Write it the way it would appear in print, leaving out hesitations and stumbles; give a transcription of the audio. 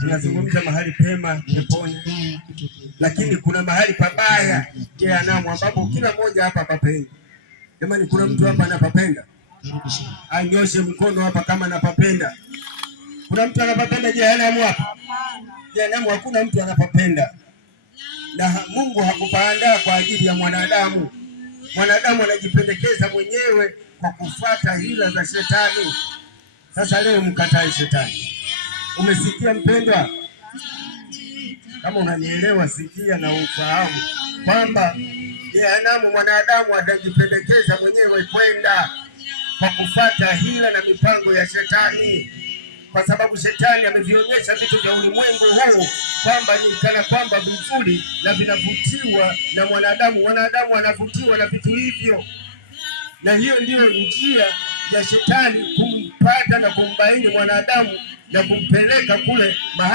tunazungumza mahali pema peponi, lakini kuna mahali pabaya jehanamu, ambapo kila mmoja hapa papendi. Jamani, kuna mtu hapa anapapenda? Anyoshe mkono hapa kama anapapenda. Kuna mtu anapapenda jehanamu hapa? Jehanamu hakuna mtu anapapenda, na Mungu hakupaandaa kwa ajili ya mwanadamu. Mwanadamu anajipendekeza mwenyewe kwa kufuata hila za shetani. Sasa leo mkatae shetani. Umesikia mpendwa? Kama unanielewa, sikia na ufahamu kwamba jehanamu mwanadamu atajipendekeza mwenyewe kwenda kwa kufuata hila na mipango ya shetani, kwa sababu shetani amevionyesha vitu vya ulimwengu huu kwamba ni kana kwamba vizuri na vinavutiwa na mwanadamu. Mwanadamu anavutiwa na vitu hivyo, na hiyo ndiyo njia ya shetani kumpata na kumbaini mwanadamu na kumpeleka kule mahali